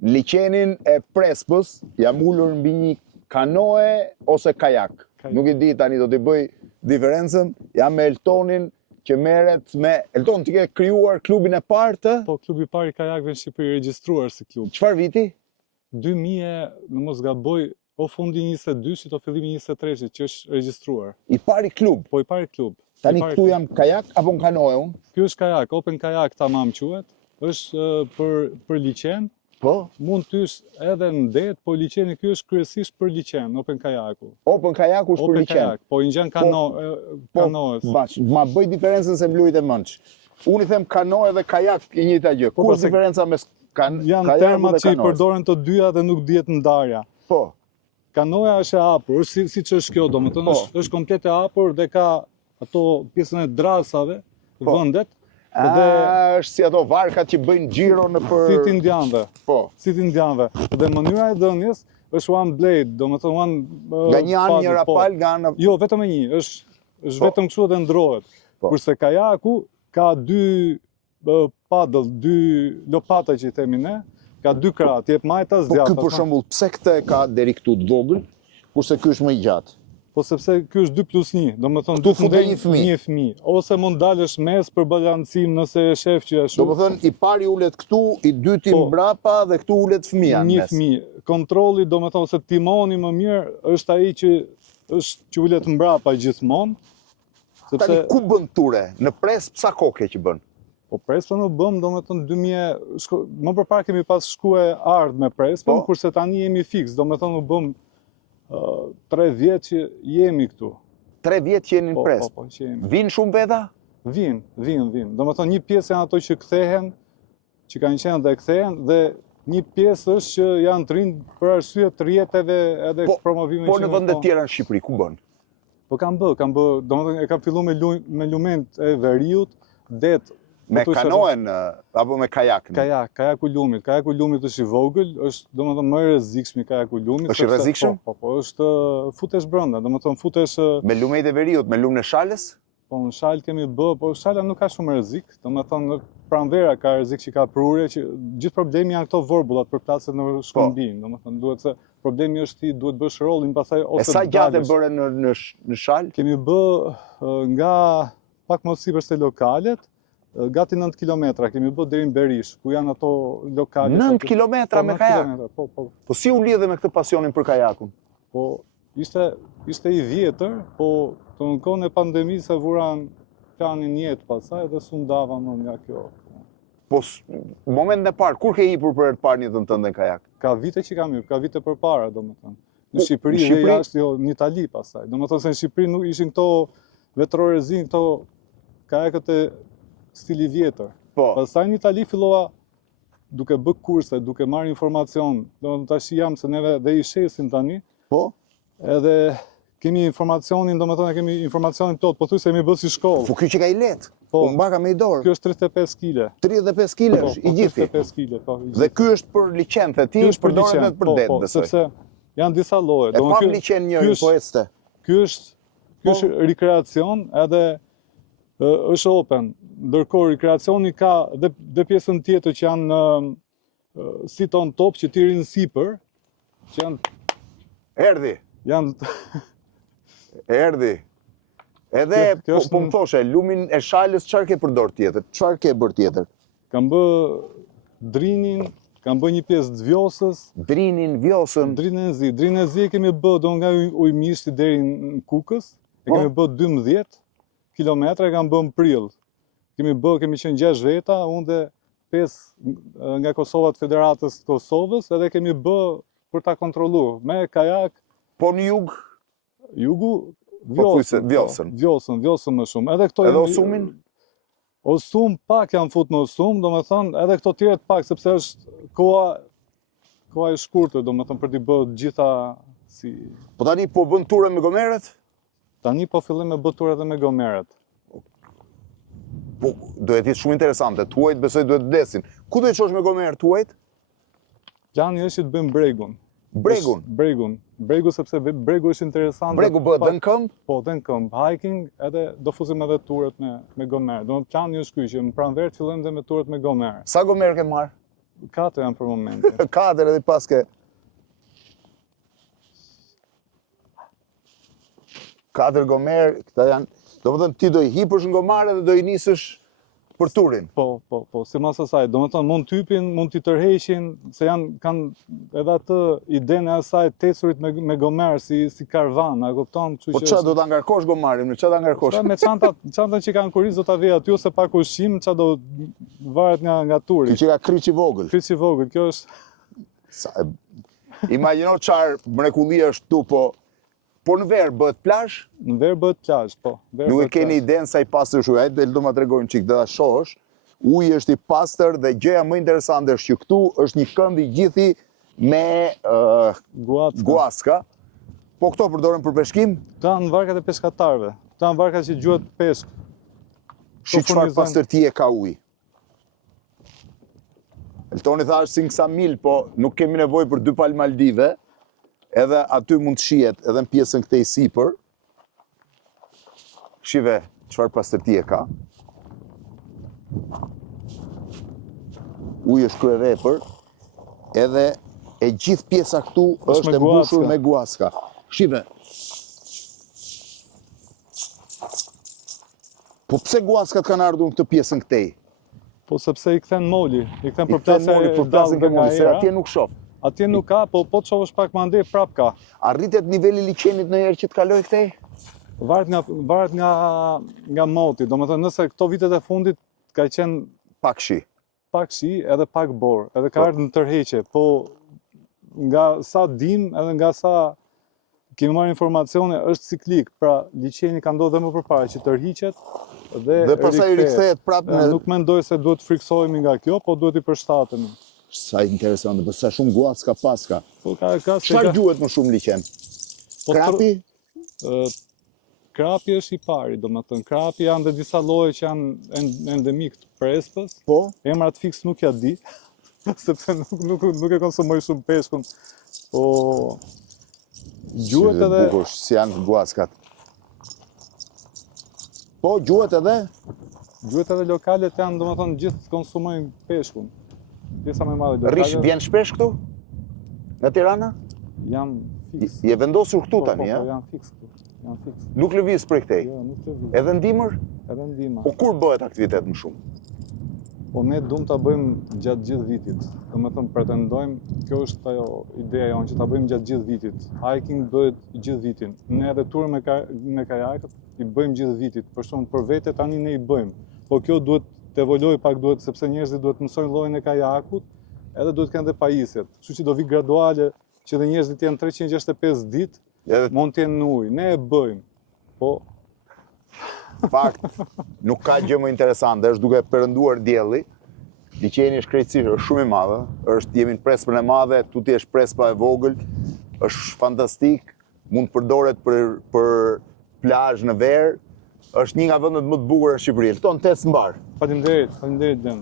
Në liçenin e Prespës jam ulur mbi një kanoe ose kajak. Nuk i di tani, do t'i bëj diferencën. Jam me Eltonin që merret me... Elton, ti ke krijuar klubin e parë të? Po, klubi i parë i kajakëve në Shqipëri regjistruar si klub. Çfarë viti? 2000, në mos gaboj, o fundi 22-shit o fillimi 23-shit që është regjistruar. I pari klub? Po, i pari klub. Tani këtu jam kajak apo në kanoe unë? Ky është kajak, open kajak tamam quhet. Është për liçen. Po. Mund tysh edhe në det, po liçeni ky është kryesisht për liçen, open kajaku. Open kajaku është për liçen. Kajak, po i ngjan kanoes. Ma bëj diferencën se m'lujt e mënç. Unë i them kanoe dhe kajak i njëjta gjë. Ku është diferenca mes kajaku dhe kanoes? Janë termat që i përdoren të dyja dhe nuk dihet ndarja. Po. Kanoja është e hapur, është siç është kjo, domethënë është komplet e hapur dhe ka ato pjesën e drasave, vendet. Është si ato varkat që bëjnë xhiro në për... Si t'indianëve. Po. Si t'indianëve. Dhe mënyra e dhënies është one blade, domethënë one... Nga një anë një rapal, nga anë... Jo, vetëm e një, është vetëm kështu dhe ndrohet. Kurse kajaku ka dy paddle, dy lopata që i themi ne, ka dy krah, jep majtas, djathtas. Po ky për shembull, pse këtë ka deri këtu të vogël, kurse ky është më i gjatë? Po sepse ky është 2+1, domethënë tu futet një fëmijë. Ose mund dalësh mes për balancim nëse e shef që është. Domethënë i pari ulet këtu, i dyti mbrapa dhe këtu ulet fëmia. Një fëmijë. Kontrolli, domethënë ose timoni më mirë është ai që ulet mbrapa gjithmonë. Tani ku bën ture? Në Presp sa kohë që bën? Po Prespën u bëm, domethënë 2000, më përpara kemi pas shkuar ardh me Prespën, kurse tani jemi fiks, domethënë u bëm 3 vjet që jemi këtu. 3 vjet që jeni në Presp? Po, që jemi. Vinë shumë veta? Vinë. Domethënë një pjesë janë ato që kthehen, që kanë qenë dhe kthehen, dhe një pjesë është që janë të rinë për arsye të rjeteve edhe promovimit. Po në vende tjera në Shqipëri, ku bën? Po kam bë, domethënë e kam filluar me lument e Veriut, det. Me kanoen apo me kajakën? Kajaku lumit. Kajaku lumit është i vogël, është domethënë më i rrezikshëm kajaku lumit. Është i rrezikshëm? Po, është futesh brenda, domethënë futesh me lumet e Veriut, me lumën e shalës? Po në shalë kemi bë, po shala nuk ka shumë rrezik, domethënë pranvera ka rrezik që ka prurje, që gjithë problemi janë këto vorbullat për plaset në shkëmbin, domethënë duhet se problemi është ti duhet bësh rollin pastaj ose. E sa gjatë e bëre në shalë? Kemi bë nga pak më sipër se lokalet, gati 9 kilometra, kemi bë deri në Berish, ku janë ato lokale. 9 kilometra me kajak? Po si u lidhe me këtë pasionin për kajakun? Po, ishte i vjetër, po të në kohën e pandemisë e vuran planin jetë pasaj dhe sundava më nga kjo. Po, moment në parë, kur ke hipur për të parë një të tënde në kajak? Ka vite që kam hipur, ka vite për para, do më thënë. Në Shqipëri dhe jashtë, jo, në Itali pasaj. Do më thënë se në Shqipëri nuk ishin këto vetrorezin, këto kajakët e stili vjetër. Pastaj në Itali fillova duke bë kurse, duke marrë informacion, do të tash jam se neve dhe i shesin tani. Po. Edhe kemi informacionin, do të thonë kemi informacionin plot, po thuaj se kemi bërë si shkollë. Po ky që ka i lehtë. Po mbaka me i dorë. Ky është 35 kg. 35 kg është i gjithë. 35 kg, po. Dhe ky është për liçencë, ti përdoret edhe për det, besoj. Sepse janë disa lloje. Do të thonë liçen njëri po ecte. Ky është rekreacion, edhe është open. Ndërkohë rekreacioni ka dhe pjesën tjetër që janë si ton top që ti rinë sipër, që janë... Erdhi. Erdhi. Edhe, po më thoshe, lumin e shalës, çfarë ke përdor tjetër? Çfarë ke bërë tjetër? Kam bë drinin, kam bë një pjesë të vjosës. Drinin, vjosën? Drinin e zi kemi bë do nga ujmishti deri në Kukës, e kemi bë 12 kilometra, e kam bë në prill. Kemi qenë 6 veta, unë dhe 5 nga Kosova të Federatës të Kosovës, edhe kemi bë për ta kontrolluar me kajak. Po në jug? Jugu, vjosën. Vjosën më shumë. Edhe osumin? Osum pak janë fut në osum, do me thënë, edhe këto tjeret pak, sepse është koha e shkurtër, do me thënë, për t'i bërë gjitha si... Po tani po bën ture me gomeret? Tani po fillim me bë ture edhe me gomeret. Po, duhet jetë shumë interesante, tuajt besoj duhet të desin. Ku duhet qosh me gomeret tuajt? Plani është që të bëjmë bregun. Bregun? Bregu sepse bregu është interesant. Bregu bëhet dhe në këmbë? Po, dhe në këmbë. Hiking edhe do fuzim edhe turet me gomeret. Do në plani është ky që më pranverë fillojmë dhe me turet me gomeret. Sa gomeret ke marrë? katër janë për momentin. 4 edhe pas ke 4 gomer, këta janë, do më thënë ti do i hipësh në gomare dhe do i nisësh për turin. Po, si mas asaj, do më thënë mund t'ypin, mund t'i tërheqin, se kanë edhe atë idenë e asaj tecurit me gomer si karvan, a kupton? Po qa do t'a ngarkosh gomarin, me qa t'a ngarkosh? Me çantën që kanë kuriz do t'a vej aty ose pak ushqim, qa do varet nga turi. Që ka kryq i vogël. Kryq i vogël, kjo është... Imagjino qarë mrekulli është tu, po në verë bëhet plazh? Në verë bëhet plazh, po. Nuk e keni idenë sa i pastër është uji, do ma tregojmë çik, do ta shohësh. Uji është i pastër dhe gjëja më interesante është që këtu është një kënd i gjithi me guaska. Po këto përdoren për peshkim? Këto janë varkat e peshkatarëve. Këto janë varkat që gjuhet peshk. Shi çfarë pastërtie ka uji? Eltoni thash si kësa mil, po nuk kemi nevojë për 2 palë Maldive. Edhe aty mund të shihet, edhe në pjesën këtej sipër. Shive, çfarë pastërtie ka. Uji është kryevepër, edhe e gjithë pjesa këtu është e mbushur me guaska. Shive. Po pse guaskat kanë ardhur në këtë pjesën këtej? Po sepse i kthen moli, i kthen përplasjen e moli, se atje nuk shoh. Atje nuk ka, po të shohësh pak më andej prap ka. Arritet niveli liçenit ndonjëherë që të kaloj këtej? Varet nga moti, domethënë nëse këto vitet e fundit ka qenë pak shi edhe pak borë, edhe ka ardhur në tërheqje, po nga sa dim edhe nga sa kemi marrë informacione është ciklik, pra liçeni ka ndodhur më përpara që tërhiqet dhe pastaj rikthehet prapë në... Nuk mendoj se duhet të friksohemi nga kjo, po duhet i përshtatemi. Sa interesante, po sa shumë guaska paska. Po çfarë gjuhet më shumë liqen? Krapi? Krapi është i pari, domethënë krapi janë dhe disa lloje që janë endemik të Prespës. Po? Emrat fiks nuk ja di, sepse nuk e konsumoj shumë peshkun. Po gjuhet edhe bukur, si janë guaskat. Po gjuhet edhe lokalet janë, domethënë gjithë konsumojnë peshkun. Pjesa më e madhe lokale. Rish vjen shpesh këtu? Nga Tirana? Jam fiks. Je vendosur këtu tani, ja? Po, jam fiks këtu. Nuk lëviz prej këtej? Jo, nuk lëviz. Edhe ndimër? Edhe ndima. Po kur bëhet aktivitet më shumë? Po ne duam ta bëjmë gjatë gjithë vitit. Domethënë pretendojmë, kjo është ajo ideja jonë që ta bëjmë gjatë gjithë vitit. Hiking bëhet gjithë vitin. Ne edhe turën me kajakët i bëjmë gjithë vitit. Për shkak për vete tani ne i bëjmë. Po kjo duhet të evolojë pak, sepse njerëzit duhet të mësojnë llojin e kajakut, edhe duhet të kenë dhe pajisjet. Kështu që do vi graduale që dhe njerëzit janë 365 ditë mund të jenë në ujë. Ne e bëjmë. Po fakt, nuk ka gjë më interesante, është duke perënduar dielli. Liçeni është krejtësisht është shumë i madh, jemi në Prespën e madhe, tuti është Prespa e vogël, është fantastik, mund të përdoret për plazh në verë, është një nga vendet më të bukura në Shqipëri. Këto në 8 mbar. Faleminderit, Ben.